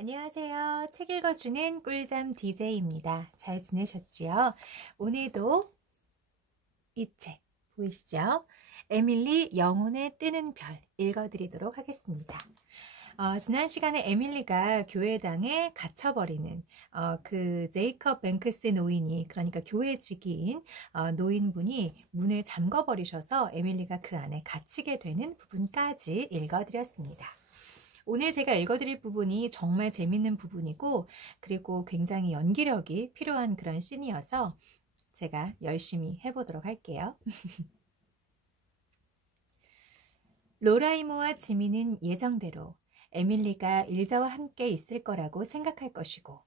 안녕하세요. 책 읽어주는 꿀잠 DJ입니다. 잘 지내셨지요? 오늘도 이 책 보이시죠? 에밀리 영혼의 뜨는 별 읽어드리도록 하겠습니다. 지난 시간에 에밀리가 교회당에 갇혀버리는 그 제이컵 뱅크스 노인이, 그러니까 교회 직위인 노인분이 문을 잠궈버리셔서 에밀리가 그 안에 갇히게 되는 부분까지 읽어드렸습니다. 오늘 제가 읽어드릴 부분이 정말 재밌는 부분이고, 그리고 굉장히 연기력이 필요한 그런 씬이어서 제가 열심히 해보도록 할게요. 로라이모와 지미는 예정대로 에밀리가 일저와 함께 있을 거라고 생각할 것이고,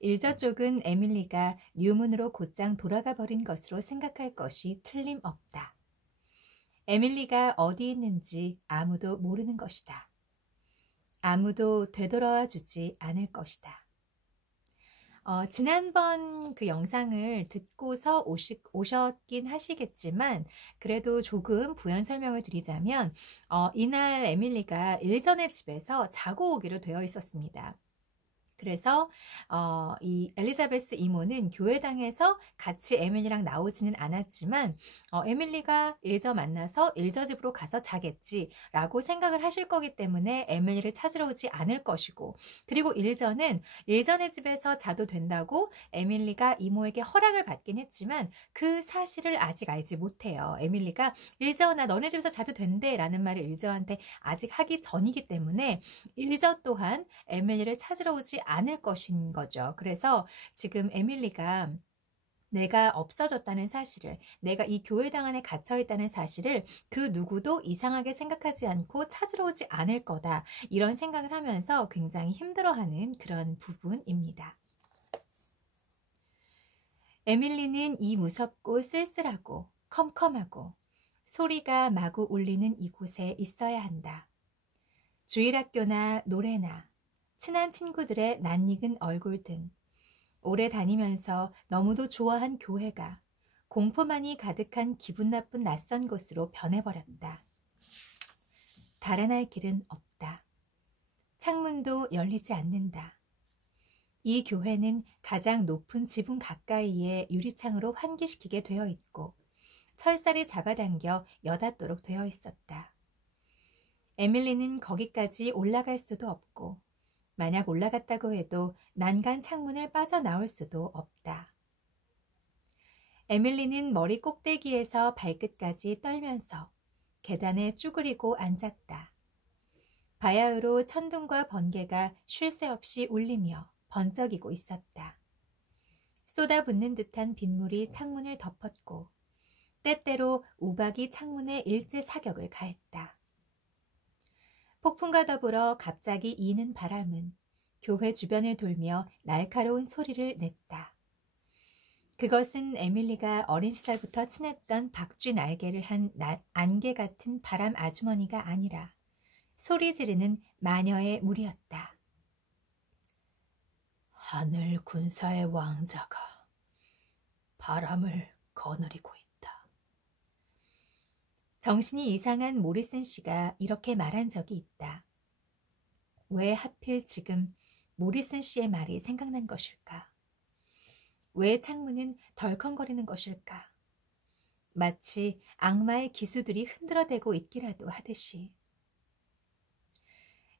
일저 쪽은 에밀리가 뉴문으로 곧장 돌아가 버린 것으로 생각할 것이 틀림없다. 에밀리가 어디 있는지 아무도 모르는 것이다. 아무도 되돌아와 주지 않을 것이다. 지난번 그 영상을 듣고서 오셨긴 하시겠지만, 그래도 조금 부연 설명을 드리자면, 이날 에밀리가 일전의 집에서 자고 오기로 되어 있었습니다. 그래서 이 엘리자베스 이모는 교회당에서 같이 에밀리랑 나오지는 않았지만 에밀리가 일저 만나서 일저 집으로 가서 자겠지라고 생각을 하실 거기 때문에 에밀리를 찾으러 오지 않을 것이고, 그리고 일저는 일전의 집에서 자도 된다고 에밀리가 이모에게 허락을 받긴 했지만 그 사실을 아직 알지 못해요. 에밀리가 일저 나 너네 집에서 자도 된대 라는 말을 일저한테 아직 하기 전이기 때문에 일저 또한 에밀리를 찾으러 오지 않을 것인 거죠. 그래서 지금 에밀리가 내가 없어졌다는 사실을, 내가 이 교회당 안에 갇혀있다는 사실을 그 누구도 이상하게 생각하지 않고 찾으러 오지 않을 거다, 이런 생각을 하면서 굉장히 힘들어하는 그런 부분입니다. 에밀리는 이 무섭고 쓸쓸하고 컴컴하고 소리가 마구 울리는 이곳에 있어야 한다. 주일학교나 노래나 친한 친구들의 낯익은 얼굴 등 오래 다니면서 너무도 좋아한 교회가 공포만이 가득한 기분 나쁜 낯선 곳으로 변해버렸다. 달아날 길은 없다. 창문도 열리지 않는다. 이 교회는 가장 높은 지붕 가까이에 유리창으로 환기시키게 되어 있고 철사를 잡아당겨 여닫도록 되어 있었다. 에밀리는 거기까지 올라갈 수도 없고 만약 올라갔다고 해도 난간 창문을 빠져나올 수도 없다. 에밀리는 머리 꼭대기에서 발끝까지 떨면서 계단에 쭈그리고 앉았다. 바야흐로 천둥과 번개가 쉴 새 없이 울리며 번쩍이고 있었다. 쏟아붓는 듯한 빗물이 창문을 덮었고 때때로 우박이 창문에 일제 사격을 가했다. 폭풍과 더불어 갑자기 이는 바람은 교회 주변을 돌며 날카로운 소리를 냈다. 그것은 에밀리가 어린 시절부터 친했던 박쥐 날개를 한 안개 같은 바람 아주머니가 아니라 소리 지르는 마녀의 무리였다. 하늘 군사의 왕자가 바람을 거느리고 있다. 정신이 이상한 모리슨 씨가 이렇게 말한 적이 있다. 왜 하필 지금 모리슨 씨의 말이 생각난 것일까? 왜 창문은 덜컹거리는 것일까? 마치 악마의 기수들이 흔들어대고 있기라도 하듯이.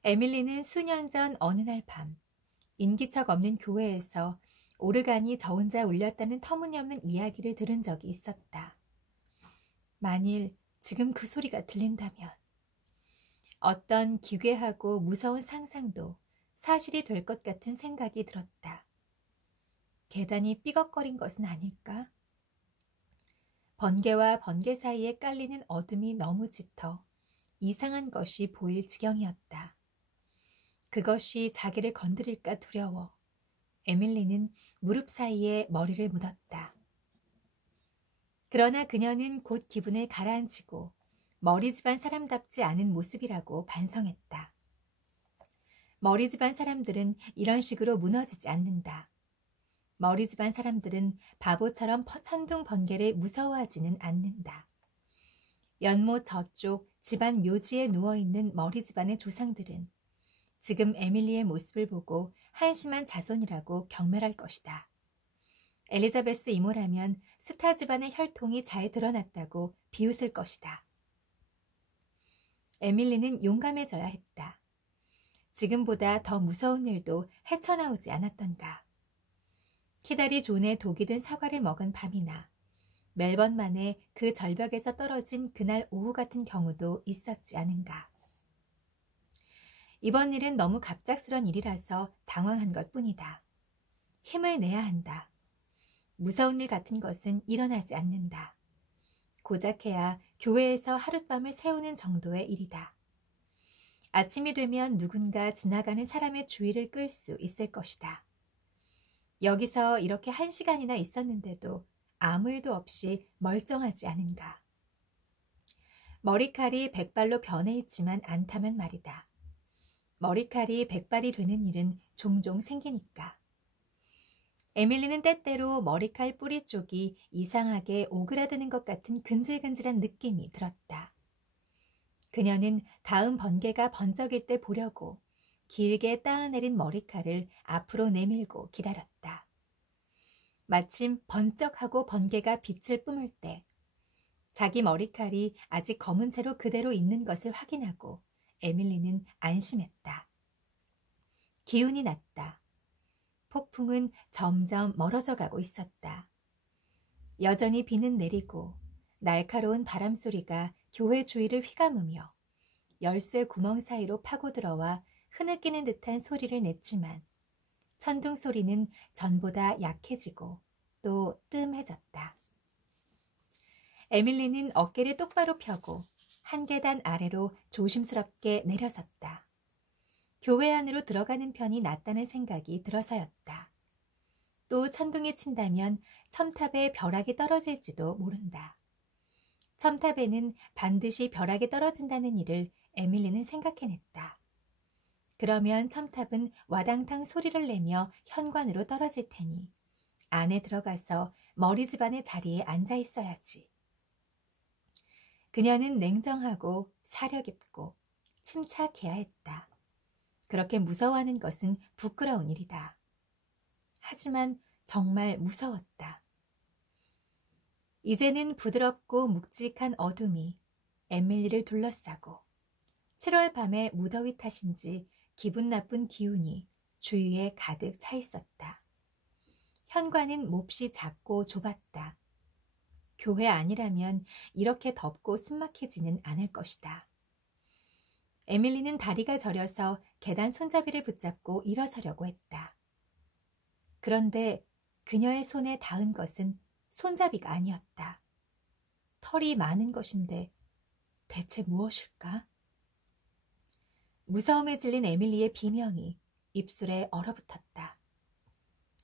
에밀리는 수년 전 어느 날 밤 인기척 없는 교회에서 오르간이 저 혼자 울렸다는 터무니없는 이야기를 들은 적이 있었다. 만일 지금 그 소리가 들린다면 어떤 기괴하고 무서운 상상도 사실이 될 것 같은 생각이 들었다. 계단이 삐걱거린 것은 아닐까? 번개와 번개 사이에 깔리는 어둠이 너무 짙어 이상한 것이 보일 지경이었다. 그것이 자기를 건드릴까 두려워 에밀리는 무릎 사이에 머리를 묻었다. 그러나 그녀는 곧 기분을 가라앉히고 머리 집안 사람답지 않은 모습이라고 반성했다. 머리 집안 사람들은 이런 식으로 무너지지 않는다. 머리 집안 사람들은 바보처럼 천둥 번개를 무서워하지는 않는다. 연못 저쪽 집안 묘지에 누워있는 머리 집안의 조상들은 지금 에밀리의 모습을 보고 한심한 자손이라고 경멸할 것이다. 엘리자베스 이모라면 스타 집안의 혈통이 잘 드러났다고 비웃을 것이다. 에밀리는 용감해져야 했다. 지금보다 더 무서운 일도 헤쳐나오지 않았던가. 키다리 존의 독이 든 사과를 먹은 밤이나 멜번 만에 그 절벽에서 떨어진 그날 오후 같은 경우도 있었지 않은가. 이번 일은 너무 갑작스런 일이라서 당황한 것뿐이다. 힘을 내야 한다. 무서운 일 같은 것은 일어나지 않는다. 고작해야 교회에서 하룻밤을 새우는 정도의 일이다. 아침이 되면 누군가 지나가는 사람의 주의를 끌 수 있을 것이다. 여기서 이렇게 1시간이나 있었는데도 아무 일도 없이 멀쩡하지 않은가. 머리칼이 백발로 변해 있지만 않다면 말이다. 머리칼이 백발이 되는 일은 종종 생기니까. 에밀리는 때때로 머리칼 뿌리 쪽이 이상하게 오그라드는 것 같은 근질근질한 느낌이 들었다. 그녀는 다음 번개가 번쩍일 때 보려고 길게 따내린 머리칼을 앞으로 내밀고 기다렸다. 마침 번쩍하고 번개가 빛을 뿜을 때 자기 머리칼이 아직 검은 채로 그대로 있는 것을 확인하고 에밀리는 안심했다. 기운이 났다. 폭풍은 점점 멀어져 가고 있었다. 여전히 비는 내리고 날카로운 바람소리가 교회 주위를 휘감으며 열쇠 구멍 사이로 파고들어와 흐느끼는 듯한 소리를 냈지만 천둥 소리는 전보다 약해지고 또 뜸해졌다. 에밀리는 어깨를 똑바로 펴고 한 계단 아래로 조심스럽게 내려섰다. 교회 안으로 들어가는 편이 낫다는 생각이 들어서였다. 또 천둥이 친다면 첨탑에 벼락이 떨어질지도 모른다. 첨탑에는 반드시 벼락이 떨어진다는 일을 에밀리는 생각해냈다. 그러면 첨탑은 와당탕 소리를 내며 현관으로 떨어질 테니 안에 들어가서 머리집안의 자리에 앉아 있어야지. 그녀는 냉정하고 사려 깊고 침착해야 했다. 그렇게 무서워하는 것은 부끄러운 일이다. 하지만 정말 무서웠다. 이제는 부드럽고 묵직한 어둠이 에밀리를 둘러싸고 7월 밤의 무더위 탓인지 기분 나쁜 기운이 주위에 가득 차 있었다. 현관은 몹시 작고 좁았다. 교회 아니라면 이렇게 덥고 숨막히지는 않을 것이다. 에밀리는 다리가 저려서 계단 손잡이를 붙잡고 일어서려고 했다. 그런데 그녀의 손에 닿은 것은 손잡이가 아니었다. 털이 많은 것인데 대체 무엇일까? 무서움에 질린 에밀리의 비명이 입술에 얼어붙었다.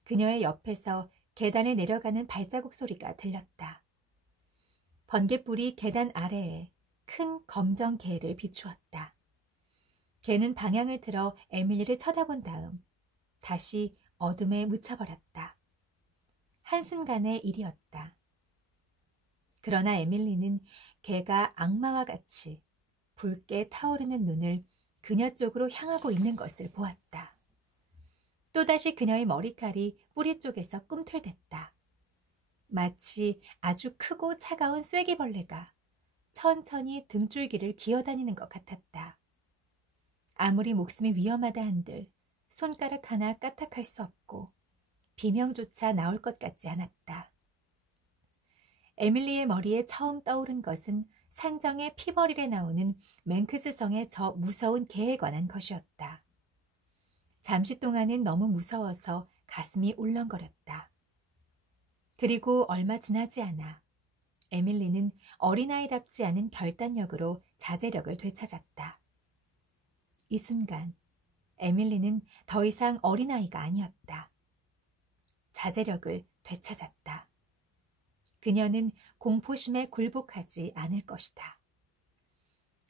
그녀의 옆에서 계단을 내려가는 발자국 소리가 들렸다. 번갯불이 계단 아래에 큰 검정 개를 비추었다. 개는 방향을 틀어 에밀리를 쳐다본 다음 다시 어둠에 묻혀버렸다. 한순간의 일이었다. 그러나 에밀리는 개가 악마와 같이 붉게 타오르는 눈을 그녀 쪽으로 향하고 있는 것을 보았다. 또다시 그녀의 머리칼이 뿌리 쪽에서 꿈틀댔다. 마치 아주 크고 차가운 쐐기벌레가 천천히 등줄기를 기어다니는 것 같았다. 아무리 목숨이 위험하다 한들 손가락 하나 까딱할 수 없고 비명조차 나올 것 같지 않았다. 에밀리의 머리에 처음 떠오른 것은 산정의 피버릴에 나오는 맹크스성의 저 무서운 개에 관한 것이었다. 잠시 동안은 너무 무서워서 가슴이 울렁거렸다. 그리고 얼마 지나지 않아 에밀리는 어린아이답지 않은 결단력으로 자제력을 되찾았다. 이 순간 에밀리는 더 이상 어린아이가 아니었다. 자제력을 되찾았다. 그녀는 공포심에 굴복하지 않을 것이다.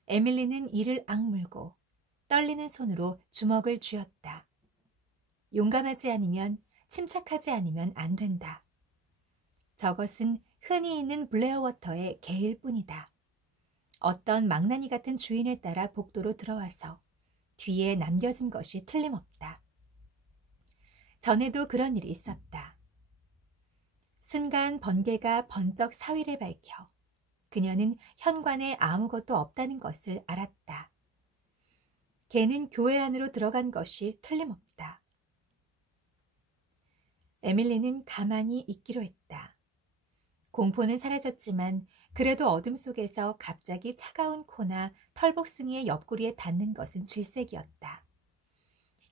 에밀리는 이를 악물고 떨리는 손으로 주먹을 쥐었다. 용감하지 않으면, 침착하지 않으면 안 된다. 저것은 흔히 있는 블레어워터의 개일 뿐이다. 어떤 망나니 같은 주인을 따라 복도로 들어와서 뒤에 남겨진 것이 틀림없다. 전에도 그런 일이 있었다. 순간 번개가 번쩍 사위를 밝혀 그녀는 현관에 아무것도 없다는 것을 알았다. 걔는 교회 안으로 들어간 것이 틀림없다. 에밀리는 가만히 있기로 했다. 공포는 사라졌지만 그래도 어둠 속에서 갑자기 차가운 코나 털복숭이의 옆구리에 닿는 것은 질색이었다.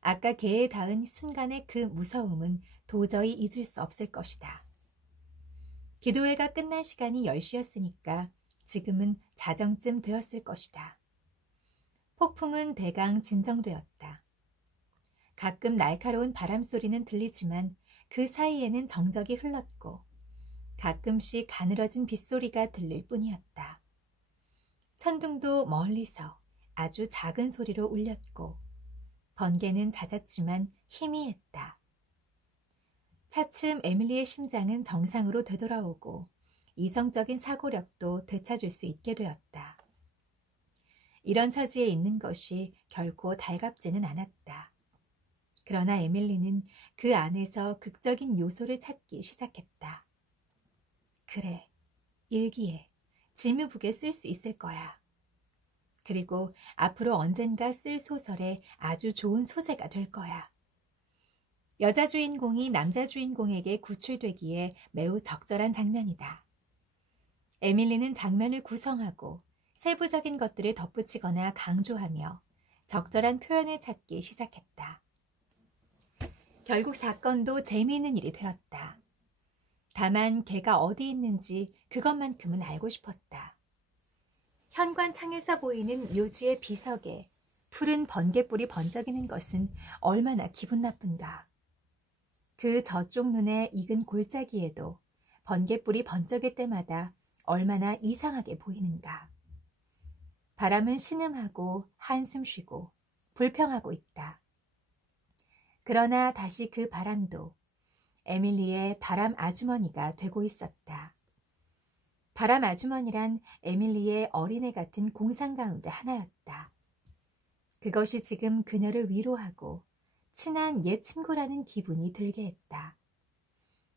아까 개에 닿은 순간의 그 무서움은 도저히 잊을 수 없을 것이다. 기도회가 끝날 시간이 10시였으니까 지금은 자정쯤 되었을 것이다. 폭풍은 대강 진정되었다. 가끔 날카로운 바람소리는 들리지만 그 사이에는 정적이 흘렀고 가끔씩 가늘어진 빗소리가 들릴 뿐이었다. 천둥도 멀리서 아주 작은 소리로 울렸고 번개는 잦았지만 희미했다. 차츰 에밀리의 심장은 정상으로 되돌아오고 이성적인 사고력도 되찾을 수 있게 되었다. 이런 처지에 있는 것이 결코 달갑지는 않았다. 그러나 에밀리는 그 안에서 극적인 요소를 찾기 시작했다. 그래, 일기에, 지뮤북에 쓸 수 있을 거야. 그리고 앞으로 언젠가 쓸 소설에 아주 좋은 소재가 될 거야. 여자 주인공이 남자 주인공에게 구출되기에 매우 적절한 장면이다. 에밀리는 장면을 구성하고 세부적인 것들을 덧붙이거나 강조하며 적절한 표현을 찾기 시작했다. 결국 사건도 재미있는 일이 되었다. 다만 걔가 어디 있는지 그것만큼은 알고 싶었다. 현관 창에서 보이는 묘지의 비석에 푸른 번개불이 번쩍이는 것은 얼마나 기분 나쁜가. 그 저쪽 눈에 익은 골짜기에도 번개불이 번쩍일 때마다 얼마나 이상하게 보이는가. 바람은 신음하고 한숨 쉬고 불평하고 있다. 그러나 다시 그 바람도 에밀리의 바람 아주머니가 되고 있었다. 바람 아주머니란 에밀리의 어린애 같은 공상 가운데 하나였다. 그것이 지금 그녀를 위로하고 친한 옛 친구라는 기분이 들게 했다.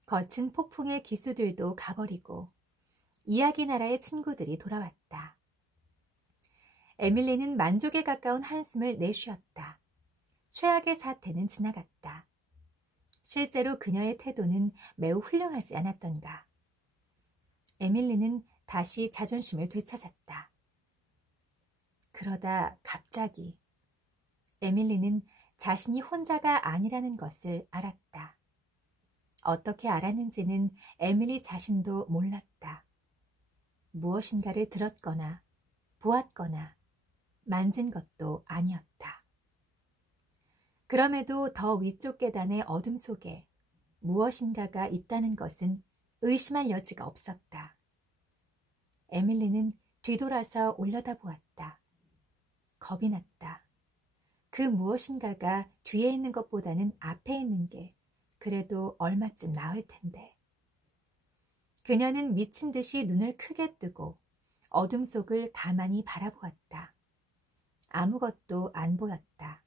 거친 폭풍의 기수들도 가버리고 이야기 나라의 친구들이 돌아왔다. 에밀리는 만족에 가까운 한숨을 내쉬었다. 최악의 사태는 지나갔다. 실제로 그녀의 태도는 매우 훌륭하지 않았던가. 에밀리는 다시 자존심을 되찾았다. 그러다 갑자기 에밀리는 자신이 혼자가 아니라는 것을 알았다. 어떻게 알았는지는 에밀리 자신도 몰랐다. 무엇인가를 들었거나 보았거나 만진 것도 아니었다. 그럼에도 더 위쪽 계단의 어둠 속에 무엇인가가 있다는 것은 의심할 여지가 없었다. 에밀리는 뒤돌아서 올려다보았다. 겁이 났다. 그 무엇인가가 뒤에 있는 것보다는 앞에 있는 게 그래도 얼마쯤 나을 텐데. 그녀는 미친 듯이 눈을 크게 뜨고 어둠 속을 가만히 바라보았다. 아무것도 안 보였다.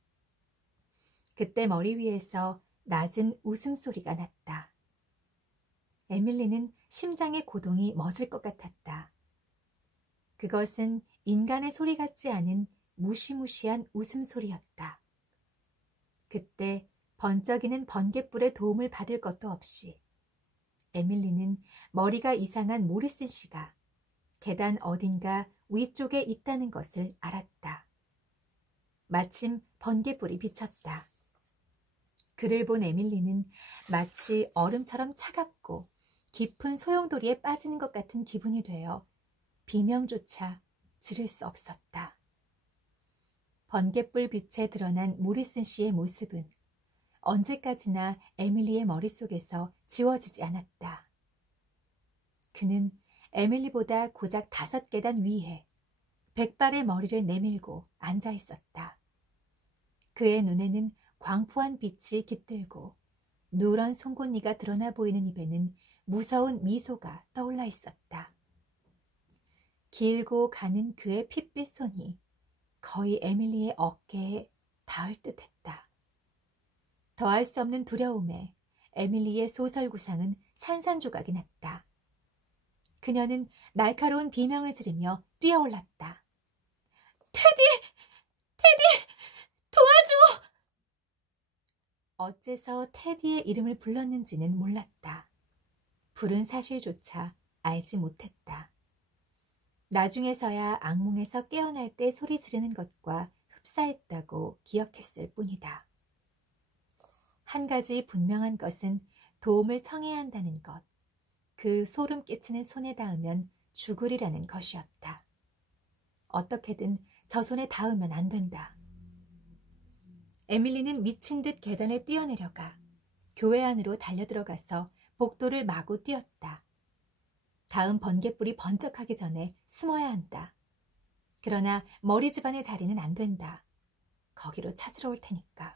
그때 머리 위에서 낮은 웃음소리가 났다. 에밀리는 심장의 고동이 멎을 것 같았다. 그것은 인간의 소리 같지 않은 무시무시한 웃음소리였다. 그때 번쩍이는 번갯불의 도움을 받을 것도 없이 에밀리는 머리가 이상한 모리슨 씨가 계단 어딘가 위쪽에 있다는 것을 알았다. 마침 번갯불이 비쳤다. 그를 본 에밀리는 마치 얼음처럼 차갑고 깊은 소용돌이에 빠지는 것 같은 기분이 되어 비명조차 지를 수 없었다. 번갯불 빛에 드러난 모리슨 씨의 모습은 언제까지나 에밀리의 머릿속에서 지워지지 않았다. 그는 에밀리보다 고작 5계단 위에 100발의 머리를 내밀고 앉아 있었다. 그의 눈에는 광포한 빛이 깃들고 누런 송곳니가 드러나 보이는 입에는 무서운 미소가 떠올라 있었다. 길고 가는 그의 핏빛 손이 거의 에밀리의 어깨에 닿을 듯했다. 더할 수 없는 두려움에 에밀리의 소설구상은 산산조각이 났다. 그녀는 날카로운 비명을 지르며 뛰어올랐다. 테디! 테디! 도와줘! 어째서 테디의 이름을 불렀는지는 몰랐다. 부른 사실조차 알지 못했다. 나중에서야 악몽에서 깨어날 때 소리 지르는 것과 흡사했다고 기억했을 뿐이다. 한 가지 분명한 것은 도움을 청해야 한다는 것, 그 소름 끼치는 손에 닿으면 죽으리라는 것이었다. 어떻게든 저 손에 닿으면 안 된다. 에밀리는 미친 듯 계단을 뛰어내려가 교회 안으로 달려들어가서 복도를 마구 뛰었다. 다음 번갯불이 번쩍하기 전에 숨어야 한다. 그러나 머리집안의 자리는 안 된다. 거기로 찾으러 올 테니까.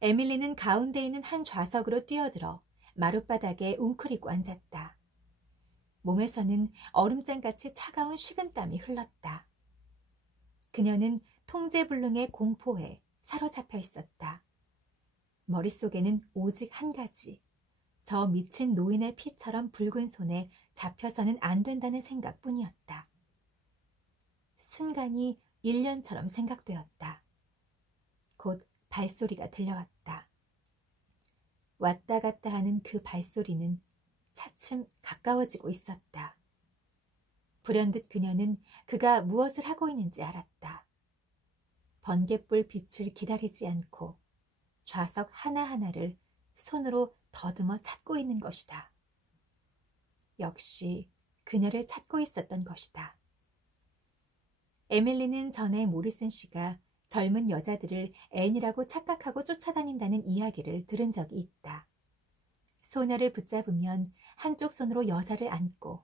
에밀리는 가운데 있는 한 좌석으로 뛰어들어 마룻바닥에 웅크리고 앉았다. 몸에서는 얼음장같이 차가운 식은땀이 흘렀다. 그녀는 통제불능의 공포에 사로잡혀 있었다. 머릿속에는 오직 한 가지, 저 미친 노인의 피처럼 붉은 손에 잡혀서는 안 된다는 생각뿐이었다. 순간이 1년처럼 생각되었다. 곧 발소리가 들려왔다. 왔다 갔다 하는 그 발소리는 차츰 가까워지고 있었다. 불현듯 그녀는 그가 무엇을 하고 있는지 알았다. 번갯불 빛을 기다리지 않고 좌석 하나하나를 손으로 더듬어 찾고 있는 것이다. 역시 그녀를 찾고 있었던 것이다. 에밀리는 전에 모리슨 씨가 젊은 여자들을 앤이라고 착각하고 쫓아다닌다는 이야기를 들은 적이 있다. 소녀를 붙잡으면 한쪽 손으로 여자를 안고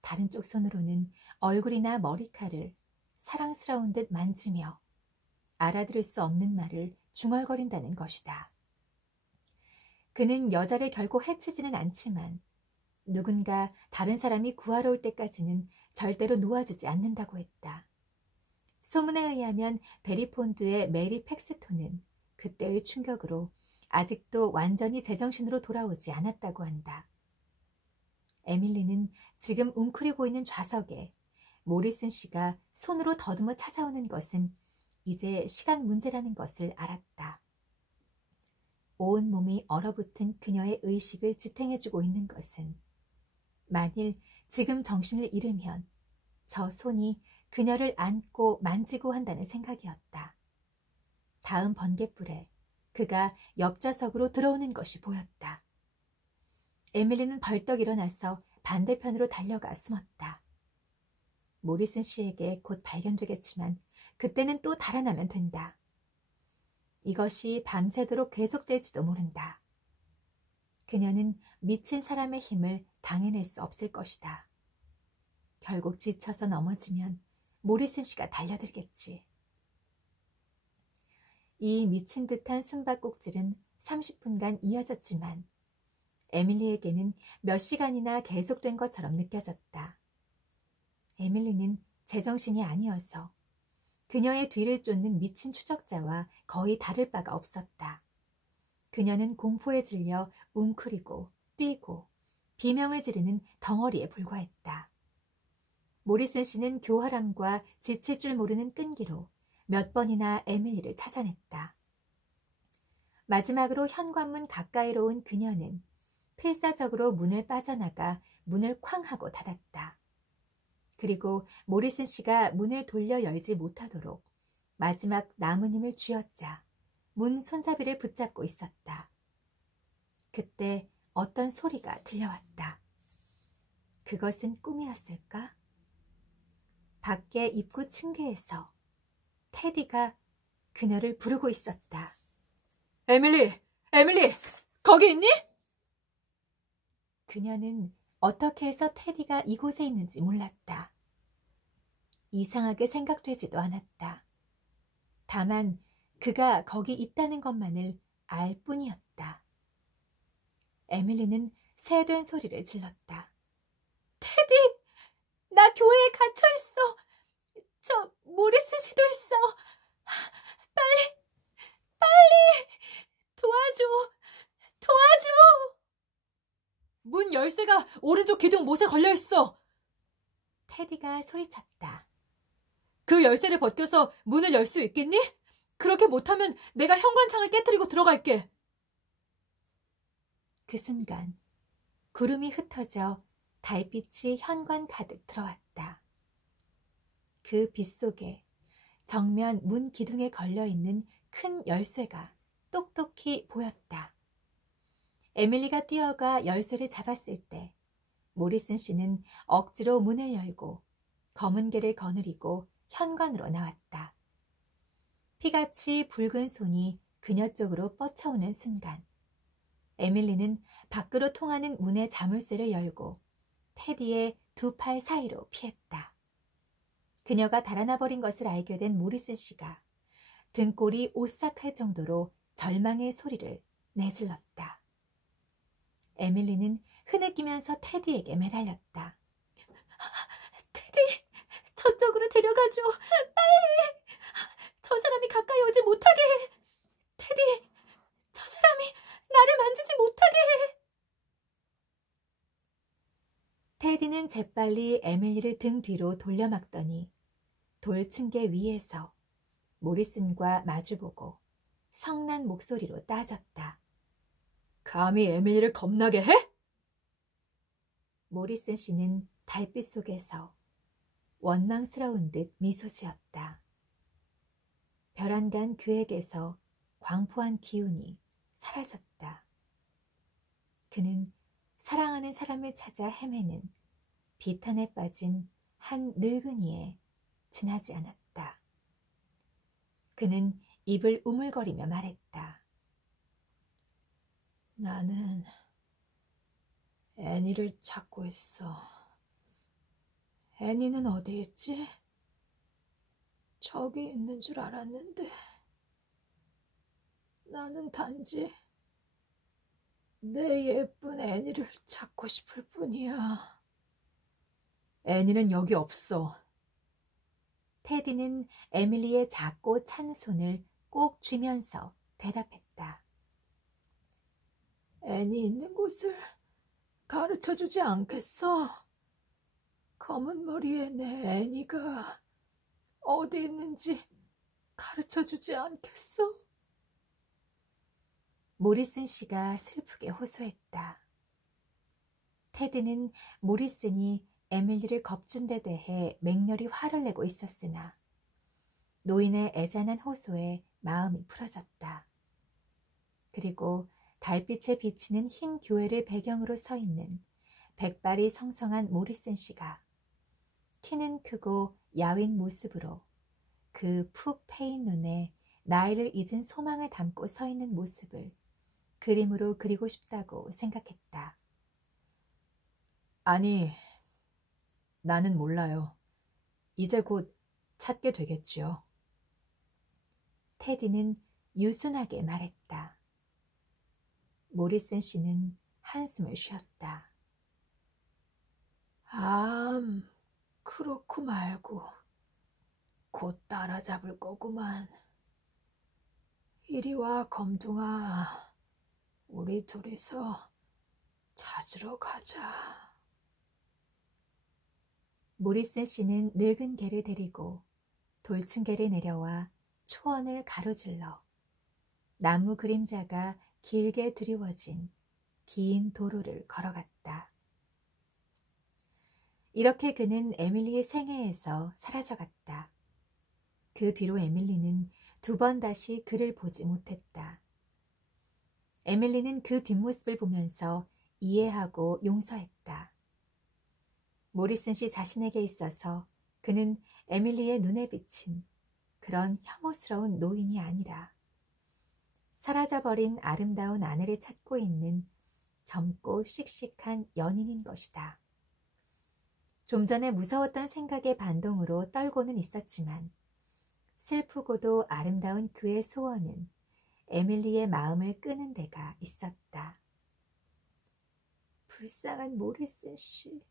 다른 쪽 손으로는 얼굴이나 머리카락을 사랑스러운 듯 만지며 알아들을 수 없는 말을 중얼거린다는 것이다. 그는 여자를 결코 해치지는 않지만 누군가 다른 사람이 구하러 올 때까지는 절대로 놓아주지 않는다고 했다. 소문에 의하면 베리폰드의 메리 팩스톤은 그때의 충격으로 아직도 완전히 제정신으로 돌아오지 않았다고 한다. 에밀리는 지금 웅크리고 있는 좌석에 모리슨 씨가 손으로 더듬어 찾아오는 것은 이제 시간 문제라는 것을 알았다. 온 몸이 얼어붙은 그녀의 의식을 지탱해주고 있는 것은 만일 지금 정신을 잃으면 저 손이 그녀를 안고 만지고 한다는 생각이었다. 다음 번갯불에 그가 옆좌석으로 들어오는 것이 보였다. 에밀리는 벌떡 일어나서 반대편으로 달려가 숨었다. 모리슨 씨에게 곧 발견되겠지만 그때는 또 달아나면 된다. 이것이 밤새도록 계속될지도 모른다. 그녀는 미친 사람의 힘을 당해낼 수 없을 것이다. 결국 지쳐서 넘어지면 모리슨 씨가 달려들겠지. 이 미친 듯한 숨바꼭질은 30분간 이어졌지만 에밀리에게는 몇 시간이나 계속된 것처럼 느껴졌다. 에밀리는 제정신이 아니어서 그녀의 뒤를 쫓는 미친 추적자와 거의 다를 바가 없었다. 그녀는 공포에 질려 웅크리고 뛰고 비명을 지르는 덩어리에 불과했다. 모리슨 씨는 교활함과 지칠 줄 모르는 끈기로 몇 번이나 에밀리를 찾아냈다. 마지막으로 현관문 가까이로 온 그녀는 필사적으로 문을 빠져나가 문을 쾅 하고 닫았다. 그리고 모리슨 씨가 문을 돌려 열지 못하도록 마지막 남은 힘을 쥐어짜 문 손잡이를 붙잡고 있었다. 그때 어떤 소리가 들려왔다. 그것은 꿈이었을까? 밖에 입구 층계에서 테디가 그녀를 부르고 있었다. 에밀리! 에밀리! 거기 있니? 그녀는 어떻게 해서 테디가 이곳에 있는지 몰랐다. 이상하게 생각되지도 않았다. 다만 그가 거기 있다는 것만을 알 뿐이었다. 에밀리는 새된 소리를 질렀다. 테디! 나 교회에 갇혀있어! 저 모리슨 씨도 있어! 열쇠가 오른쪽 기둥 못에 걸려있어. 테디가 소리쳤다. 그 열쇠를 벗겨서 문을 열 수 있겠니? 그렇게 못하면 내가 현관창을 깨트리고 들어갈게. 그 순간 구름이 흩어져 달빛이 현관 가득 들어왔다. 그 빛 속에 정면 문 기둥에 걸려있는 큰 열쇠가 똑똑히 보였다. 에밀리가 뛰어가 열쇠를 잡았을 때 모리슨 씨는 억지로 문을 열고 검은 개를 거느리고 현관으로 나왔다. 피같이 붉은 손이 그녀 쪽으로 뻗쳐오는 순간 에밀리는 밖으로 통하는 문의 자물쇠를 열고 테디의 두 팔 사이로 피했다. 그녀가 달아나 버린 것을 알게 된 모리슨 씨가 등골이 오싹할 정도로 절망의 소리를 내질렀다. 에밀리는 흐느끼면서 테디에게 매달렸다. 테디, 저쪽으로 데려가줘. 빨리. 저 사람이 가까이 오지 못하게 해. 테디, 저 사람이 나를 만지지 못하게 해. 테디는 재빨리 에밀리를 등 뒤로 돌려막더니 돌층계 위에서 모리슨과 마주보고 성난 목소리로 따졌다. 감히 에밀리를 겁나게 해? 모리슨 씨는 달빛 속에서 원망스러운 듯 미소 지었다. 벼랑간 그에게서 광포한 기운이 사라졌다. 그는 사랑하는 사람을 찾아 헤매는 비탄에 빠진 한 늙은이에 지나지 않았다. 그는 입을 우물거리며 말했다. 나는 애니를 찾고 있어. 애니는 어디 있지? 저기 있는 줄 알았는데 나는 단지 내 예쁜 애니를 찾고 싶을 뿐이야. 애니는 여기 없어. 테디는 에밀리의 작고 찬 손을 꼭 쥐면서 대답했다. 애니 있는 곳을 가르쳐주지 않겠어? 검은 머리의 내 애니가 어디 있는지 가르쳐주지 않겠어? 모리슨 씨가 슬프게 호소했다. 테드는 모리슨이 에밀리를 겁준 데 대해 맹렬히 화를 내고 있었으나 노인의 애잔한 호소에 마음이 풀어졌다. 그리고 달빛에 비치는 흰 교회를 배경으로 서 있는 백발이 성성한 모리슨 씨가 키는 크고 야윈 모습으로 그 푹 패인 눈에 나이를 잊은 소망을 담고 서 있는 모습을 그림으로 그리고 싶다고 생각했다. 아니, 나는 몰라요. 이제 곧 찾게 되겠지요. 테디는 유순하게 말했다. 모리슨 씨는 한숨을 쉬었다. 그렇고 말고 곧 따라잡을 거구만. 이리 와, 검둥아. 우리 둘이서 찾으러 가자. 모리슨 씨는 늙은 개를 데리고 돌층계를 내려와 초원을 가로질러 나무 그림자가 길게 드리워진 긴 도로를 걸어갔다. 이렇게 그는 에밀리의 생애에서 사라져갔다. 그 뒤로 에밀리는 두 번 다시 그를 보지 못했다. 에밀리는 그 뒷모습을 보면서 이해하고 용서했다. 모리슨 씨 자신에게 있어서 그는 에밀리의 눈에 비친 그런 혐오스러운 노인이 아니라 사라져버린 아름다운 아내를 찾고 있는 젊고 씩씩한 연인인 것이다. 좀 전에 무서웠던 생각의 반동으로 떨고는 있었지만 슬프고도 아름다운 그의 소원은 에밀리의 마음을 끄는 데가 있었다. 불쌍한 모리슨 씨.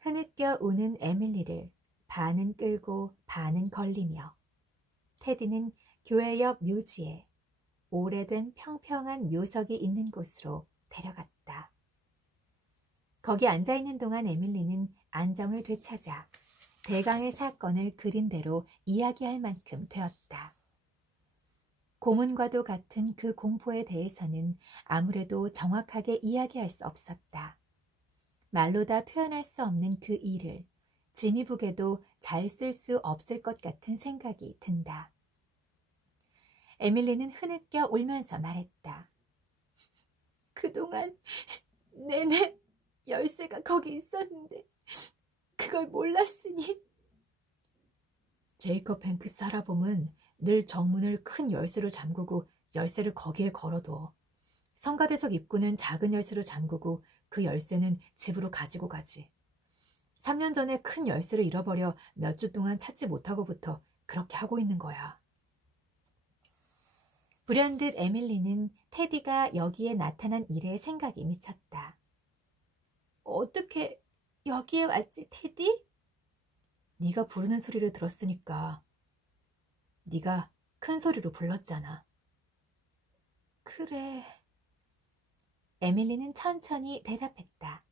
흐느껴 우는 에밀리를 반은 끌고 반은 걸리며 테디는 교회 옆 묘지에 오래된 평평한 묘석이 있는 곳으로 데려갔다. 거기 앉아있는 동안 에밀리는 안정을 되찾아 대강의 사건을 그린 대로 이야기할 만큼 되었다. 고문과도 같은 그 공포에 대해서는 아무래도 정확하게 이야기할 수 없었다. 말로 다 표현할 수 없는 그 일을 지미북에도 잘 쓸 수 없을 것 같은 생각이 든다. 에밀리는 흐느껴 울면서 말했다. 그동안 내내 열쇠가 거기 있었는데 그걸 몰랐으니. 제이컵 뱅크스 할아범은 늘 정문을 큰 열쇠로 잠그고 열쇠를 거기에 걸어둬. 성가대석 입구는 작은 열쇠로 잠그고 그 열쇠는 집으로 가지고 가지. 3년 전에 큰 열쇠를 잃어버려 몇 주 동안 찾지 못하고부터 그렇게 하고 있는 거야. 불현듯 에밀리는 테디가 여기에 나타난 일에 생각이 미쳤다. 어떻게 여기에 왔지, 테디? 네가 부르는 소리를 들었으니까. 네가 큰 소리로 불렀잖아. 그래. 에밀리는 천천히 대답했다.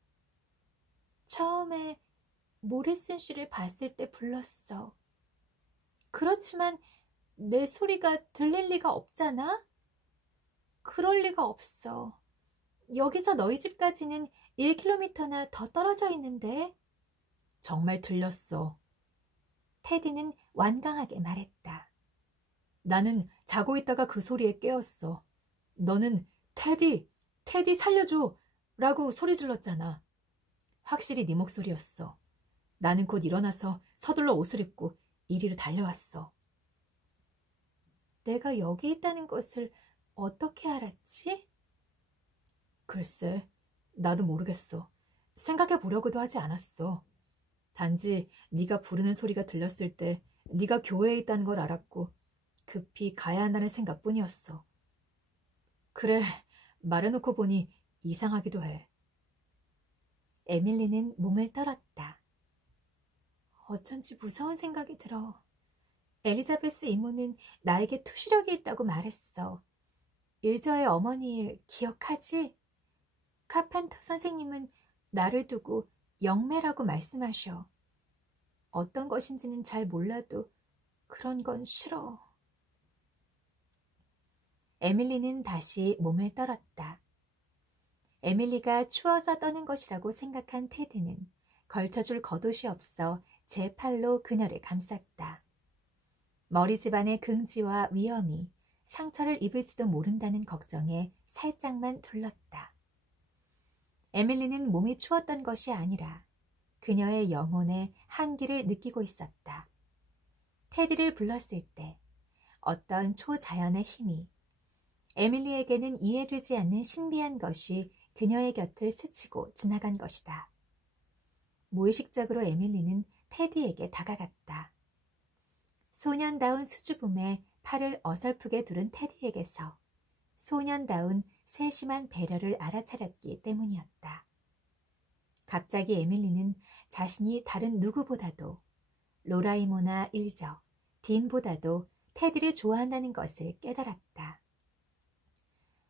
처음에 모리슨 씨를 봤을 때 불렀어. 그렇지만 내 소리가 들릴 리가 없잖아? 그럴 리가 없어. 여기서 너희 집까지는 1km나 더 떨어져 있는데. 정말 들렸어. 테디는 완강하게 말했다. 나는 자고 있다가 그 소리에 깨었어. 너는 테디 살려줘! 라고 소리 질렀잖아. 확실히 네 목소리였어. 나는 곧 일어나서 서둘러 옷을 입고 이리로 달려왔어. 내가 여기 있다는 것을 어떻게 알았지? 글쎄, 나도 모르겠어. 생각해 보려고도 하지 않았어. 단지 네가 부르는 소리가 들렸을 때 네가 교회에 있다는 걸 알았고 급히 가야 한다는 생각뿐이었어. 그래, 말해놓고 보니 이상하기도 해. 에밀리는 몸을 떨었다. 어쩐지 무서운 생각이 들어. 엘리자베스 이모는 나에게 투시력이 있다고 말했어. 일저의 어머니 일 기억하지? 카펜터 선생님은 나를 두고 영매라고 말씀하셔. 어떤 것인지는 잘 몰라도 그런 건 싫어. 에밀리는 다시 몸을 떨었다. 에밀리가 추워서 떠는 것이라고 생각한 테드는 걸쳐줄 겉옷이 없어 제 팔로 그녀를 감쌌다. 머리 집안의 긍지와 위험이 상처를 입을지도 모른다는 걱정에 살짝만 둘렀다. 에밀리는 몸이 추웠던 것이 아니라 그녀의 영혼의 한기를 느끼고 있었다. 테디를 불렀을 때 어떤 초자연의 힘이 에밀리에게는 이해되지 않는 신비한 것이 그녀의 곁을 스치고 지나간 것이다. 무의식적으로 에밀리는 테디에게 다가갔다. 소년다운 수줍음에 팔을 어설프게 두른 테디에게서 소년다운 세심한 배려를 알아차렸기 때문이었다. 갑자기 에밀리는 자신이 다른 누구보다도 로라이모나 일저, 딘보다도 테디를 좋아한다는 것을 깨달았다.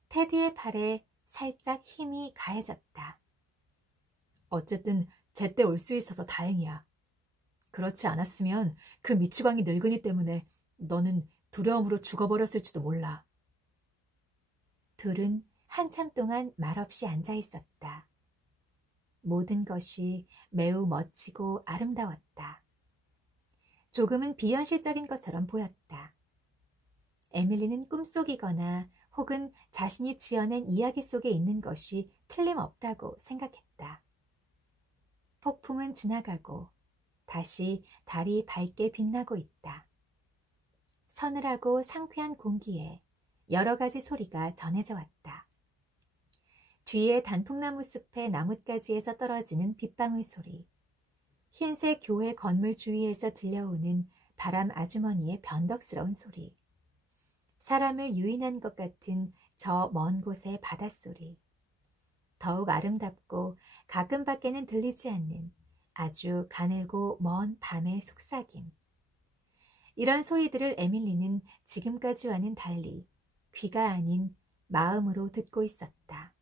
테디의 팔에 살짝 힘이 가해졌다. 어쨌든 제때 올 수 있어서 다행이야. 그렇지 않았으면 그 미치광이 늙은이 때문에 너는 두려움으로 죽어버렸을지도 몰라. 둘은 한참 동안 말없이 앉아 있었다. 모든 것이 매우 멋지고 아름다웠다. 조금은 비현실적인 것처럼 보였다. 에밀리는 꿈속이거나 혹은 자신이 지어낸 이야기 속에 있는 것이 틀림없다고 생각했다. 폭풍은 지나가고 다시 달이 밝게 빛나고 있다. 서늘하고 상쾌한 공기에 여러 가지 소리가 전해져 왔다. 뒤에 단풍나무 숲의 나뭇가지에서 떨어지는 빗방울 소리, 흰색 교회 건물 주위에서 들려오는 바람 아주머니의 변덕스러운 소리, 사람을 유인한 것 같은 저 먼 곳의 바닷소리, 더욱 아름답고 가끔밖에는 들리지 않는 아주 가늘고 먼 밤의 속삭임. 이런 소리들을 에밀리는 지금까지와는 달리 귀가 아닌 마음으로 듣고 있었다.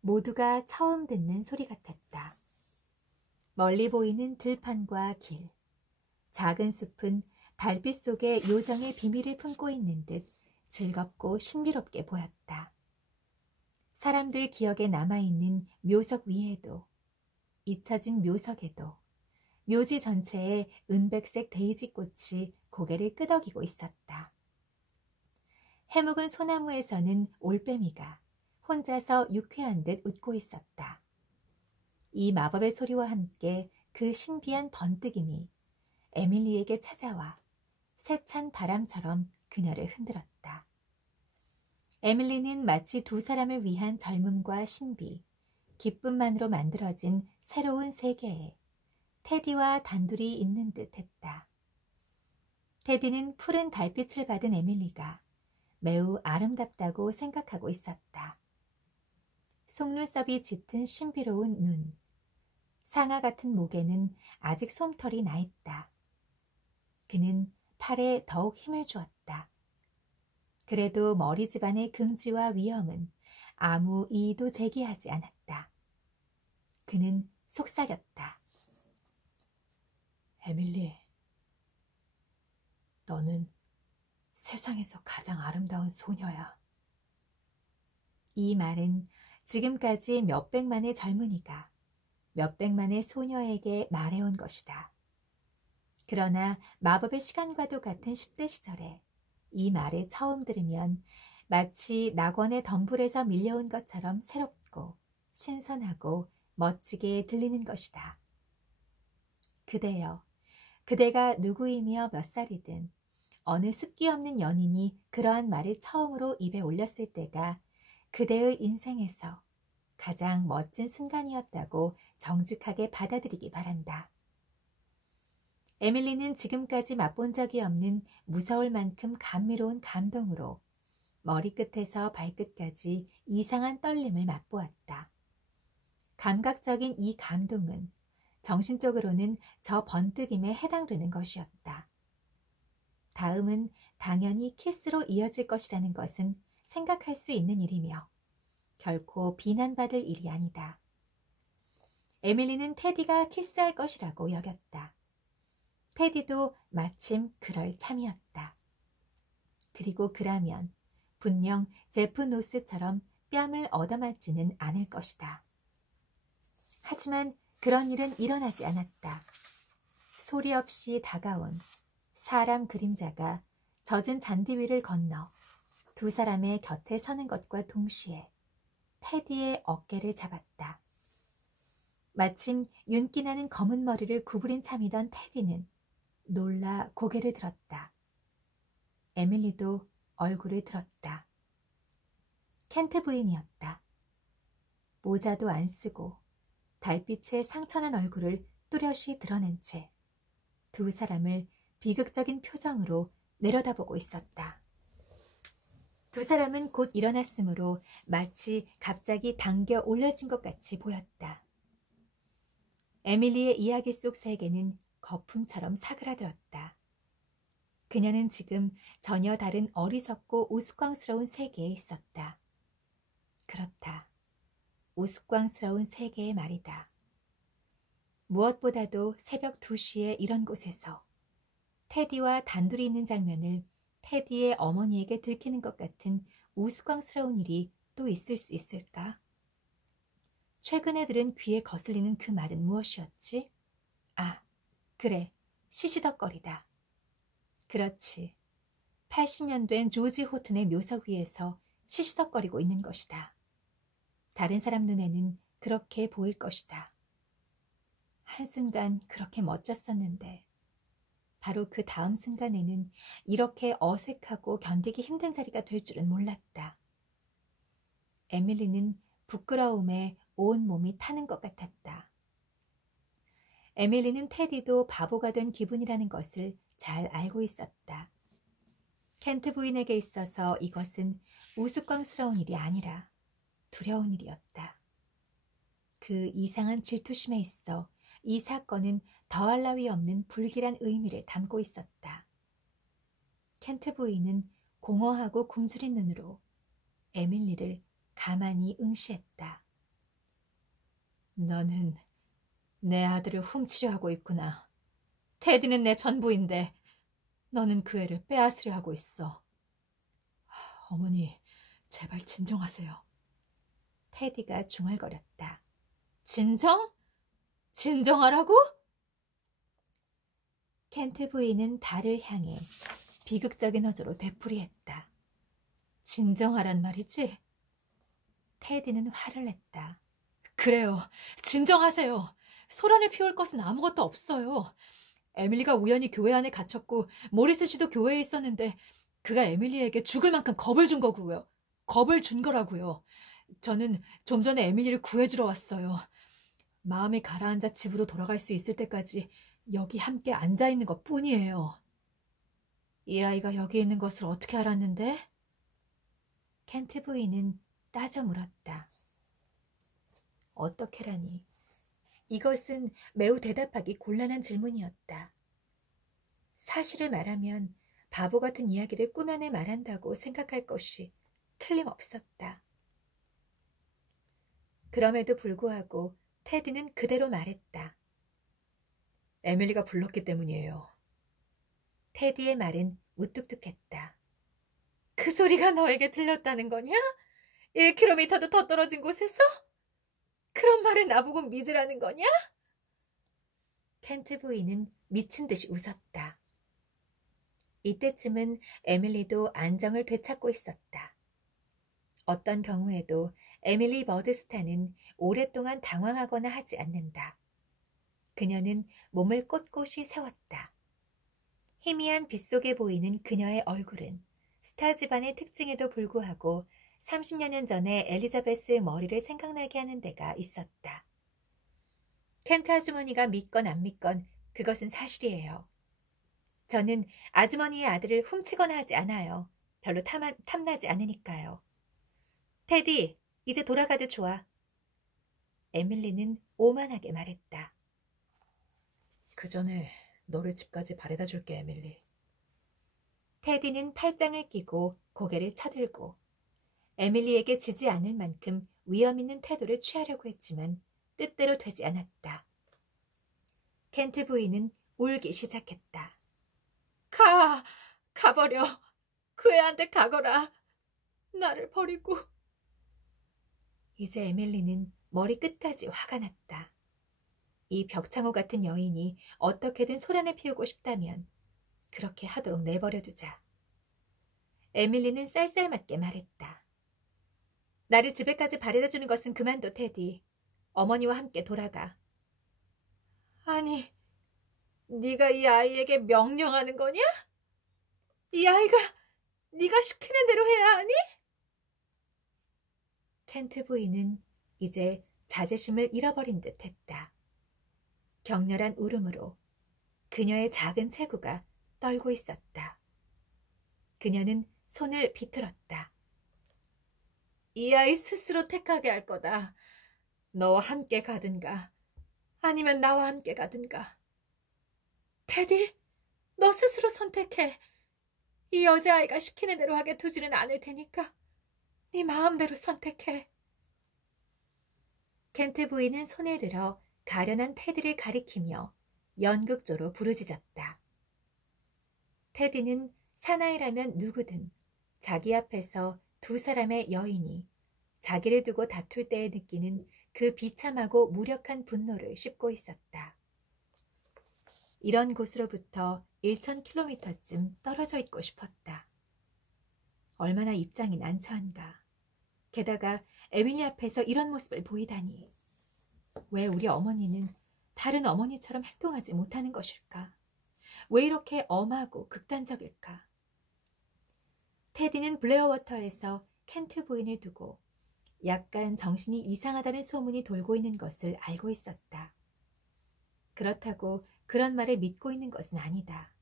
모두가 처음 듣는 소리 같았다. 멀리 보이는 들판과 길, 작은 숲은 달빛 속에 요정의 비밀을 품고 있는 듯 즐겁고 신비롭게 보였다. 사람들 기억에 남아있는 묘석 위에도, 잊혀진 묘석에도 묘지 전체에 은백색 데이지 꽃이 고개를 끄덕이고 있었다. 해묵은 소나무에서는 올빼미가 혼자서 유쾌한 듯 웃고 있었다. 이 마법의 소리와 함께 그 신비한 번뜩임이 에밀리에게 찾아와 세찬 바람처럼 그녀를 흔들었다. 에밀리는 마치 두 사람을 위한 젊음과 신비, 기쁨만으로 만들어진 새로운 세계에 테디와 단둘이 있는 듯 했다. 테디는 푸른 달빛을 받은 에밀리가 매우 아름답다고 생각하고 있었다. 속눈썹이 짙은 신비로운 눈, 상아 같은 목에는 아직 솜털이 나 있다. 그는 팔에 더욱 힘을 주었다. 그래도 머리 집안의 긍지와 위험은 아무 이의도 제기하지 않았다. 그는 속삭였다. 에밀리, 너는 세상에서 가장 아름다운 소녀야. 이 말은 지금까지 몇백만의 젊은이가 몇백만의 소녀에게 말해온 것이다. 그러나 마법의 시간과도 같은 10대 시절에 이 말을 처음 들으면 마치 낙원의 덤불에서 밀려온 것처럼 새롭고 신선하고 멋지게 들리는 것이다. 그대여, 그대가 누구이며 몇 살이든 어느 숫기 없는 연인이 그러한 말을 처음으로 입에 올렸을 때가 그대의 인생에서 가장 멋진 순간이었다고 정직하게 받아들이기 바란다. 에밀리는 지금까지 맛본 적이 없는 무서울 만큼 감미로운 감동으로 머리끝에서 발끝까지 이상한 떨림을 맛보았다. 감각적인 이 감동은 정신적으로는 저 번뜩임에 해당되는 것이었다. 다음은 당연히 키스로 이어질 것이라는 것은 생각할 수 있는 일이며 결코 비난받을 일이 아니다. 에밀리는 테디가 키스할 것이라고 여겼다. 테디도 마침 그럴 참이었다. 그리고 그라면 분명 제프 노스처럼 뺨을 얻어맞지는 않을 것이다. 하지만 그런 일은 일어나지 않았다. 소리 없이 다가온 사람 그림자가 젖은 잔디 위를 건너 두 사람의 곁에 서는 것과 동시에 테디의 어깨를 잡았다. 마침 윤기 나는 검은 머리를 구부린 참이던 테디는 놀라 고개를 들었다. 에밀리도 얼굴을 들었다. 켄트 부인이었다. 모자도 안 쓰고 달빛에 상처난 얼굴을 뚜렷이 드러낸 채 두 사람을 비극적인 표정으로 내려다보고 있었다. 두 사람은 곧 일어났으므로 마치 갑자기 당겨 올려진 것 같이 보였다. 에밀리의 이야기 속 세계는 거품처럼 사그라들었다. 그녀는 지금 전혀 다른 어리석고 우스꽝스러운 세계에 있었다. 그렇다. 우스꽝스러운 세계의 말이다. 무엇보다도 새벽 2시에 이런 곳에서 테디와 단둘이 있는 장면을 테디의 어머니에게 들키는 것 같은 우스꽝스러운 일이 또 있을 수 있을까? 최근에 들은 귀에 거슬리는 그 말은 무엇이었지? 아, 그래, 시시덕거리다. 그렇지. 80년 된 조지 호튼의 묘석 위에서 시시덕거리고 있는 것이다. 다른 사람 눈에는 그렇게 보일 것이다. 한순간 그렇게 멋졌었는데 바로 그 다음 순간에는 이렇게 어색하고 견디기 힘든 자리가 될 줄은 몰랐다. 에밀리는 부끄러움에 온 몸이 타는 것 같았다. 에밀리는 테디도 바보가 된 기분이라는 것을 잘 알고 있었다. 켄트 부인에게 있어서 이것은 우스꽝스러운 일이 아니라 두려운 일이었다. 그 이상한 질투심에 있어 이 사건은 더할 나위 없는 불길한 의미를 담고 있었다. 켄트 부인은 공허하고 굶주린 눈으로 에밀리를 가만히 응시했다. 너는 내 아들을 훔치려 하고 있구나. 테디는 내 전부인데 너는 그 애를 빼앗으려 하고 있어. 어머니, 제발 진정하세요. 테디가 중얼거렸다. 진정? 진정하라고? 켄트 부인은 달을 향해 비극적인 어조로 되풀이했다. 진정하란 말이지? 테디는 화를 냈다. 그래요. 진정하세요. 소란을 피울 것은 아무것도 없어요. 에밀리가 우연히 교회 안에 갇혔고 모리스 씨도 교회에 있었는데 그가 에밀리에게 죽을 만큼 겁을 준 거고요. 겁을 준 거라고요. 저는 좀 전에 에밀리를 구해주러 왔어요. 마음이 가라앉아 집으로 돌아갈 수 있을 때까지 여기 함께 앉아있는 것 뿐이에요. 이 아이가 여기 있는 것을 어떻게 알았는데? 켄트 부인은 따져 물었다. 어떻게라니? 이것은 매우 대답하기 곤란한 질문이었다. 사실을 말하면 바보 같은 이야기를 꾸며내 말한다고 생각할 것이 틀림없었다. 그럼에도 불구하고 테드는 그대로 말했다. 에밀리가 불렀기 때문이에요. 테디의 말은 무뚝뚝했다. 그 소리가 너에게 들렸다는 거냐? 1km도 더 떨어진 곳에서? 그런 말을 나보고 믿으라는 거냐? 켄트 부인은 미친 듯이 웃었다. 이때쯤은 에밀리도 안정을 되찾고 있었다. 어떤 경우에도 에밀리 버드스타는 오랫동안 당황하거나 하지 않는다. 그녀는 몸을 꼿꼿이 세웠다. 희미한 빛 속에 보이는 그녀의 얼굴은 스타 집안의 특징에도 불구하고 30여 년 전에 엘리자베스의 머리를 생각나게 하는 데가 있었다. 켄트 아주머니가 믿건 안 믿건 그것은 사실이에요. 저는 아주머니의 아들을 훔치거나 하지 않아요. 별로 탐나지 않으니까요. 테디, 이제 돌아가도 좋아. 에밀리는 오만하게 말했다. 그 전에 너를 집까지 바래다 줄게, 에밀리. 테디는 팔짱을 끼고 고개를 쳐들고 에밀리에게 지지 않을 만큼 위험 있는 태도를 취하려고 했지만 뜻대로 되지 않았다. 켄트 부인은 울기 시작했다. 가버려. 그 애한테 가거라. 나를 버리고. 이제 에밀리는 머리 끝까지 화가 났다. 이 벽창호 같은 여인이 어떻게든 소란을 피우고 싶다면 그렇게 하도록 내버려두자. 에밀리는 쌀쌀맞게 말했다. 나를 집에까지 바래다주는 것은 그만둬, 테디. 어머니와 함께 돌아가. 아니, 네가 이 아이에게 명령하는 거냐? 이 아이가 네가 시키는 대로 해야 하니? 켄트 부인은 이제 자제심을 잃어버린 듯 했다. 격렬한 울음으로 그녀의 작은 체구가 떨고 있었다. 그녀는 손을 비틀었다. 이 아이 스스로 택하게 할 거다. 너와 함께 가든가 아니면 나와 함께 가든가. 테디, 너 스스로 선택해. 이 여자아이가 시키는 대로 하게 두지는 않을 테니까 네 마음대로 선택해. 켄트 부인은 손을 들어 가련한 테디를 가리키며 연극조로 부르짖었다. 테디는 사나이라면 누구든 자기 앞에서 두 사람의 여인이 자기를 두고 다툴 때에 느끼는 그 비참하고 무력한 분노를 씹고 있었다. 이런 곳으로부터 1000km쯤 떨어져 있고 싶었다. 얼마나 입장이 난처한가. 게다가 에밀리 앞에서 이런 모습을 보이다니. 왜 우리 어머니는 다른 어머니처럼 행동하지 못하는 것일까? 왜 이렇게 엄하고 극단적일까? 테디는 블레어워터에서 켄트 부인을 두고 약간 정신이 이상하다는 소문이 돌고 있는 것을 알고 있었다. 그렇다고 그런 말을 믿고 있는 것은 아니다.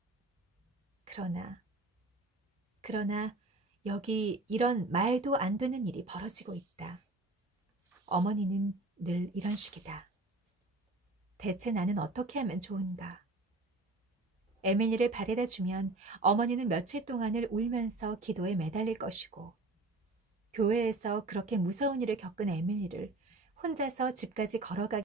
그러나 여기 이런 말도 안 되는 일이 벌어지고 있다. 어머니는 늘 이런 식이다. 대체 나는 어떻게 하면 좋은가? 에밀리를 바래다 주면 어머니는 며칠 동안을 울면서 기도에 매달릴 것이고 교회에서 그렇게 무서운 일을 겪은 에밀리를 혼자서 집까지 걸어가기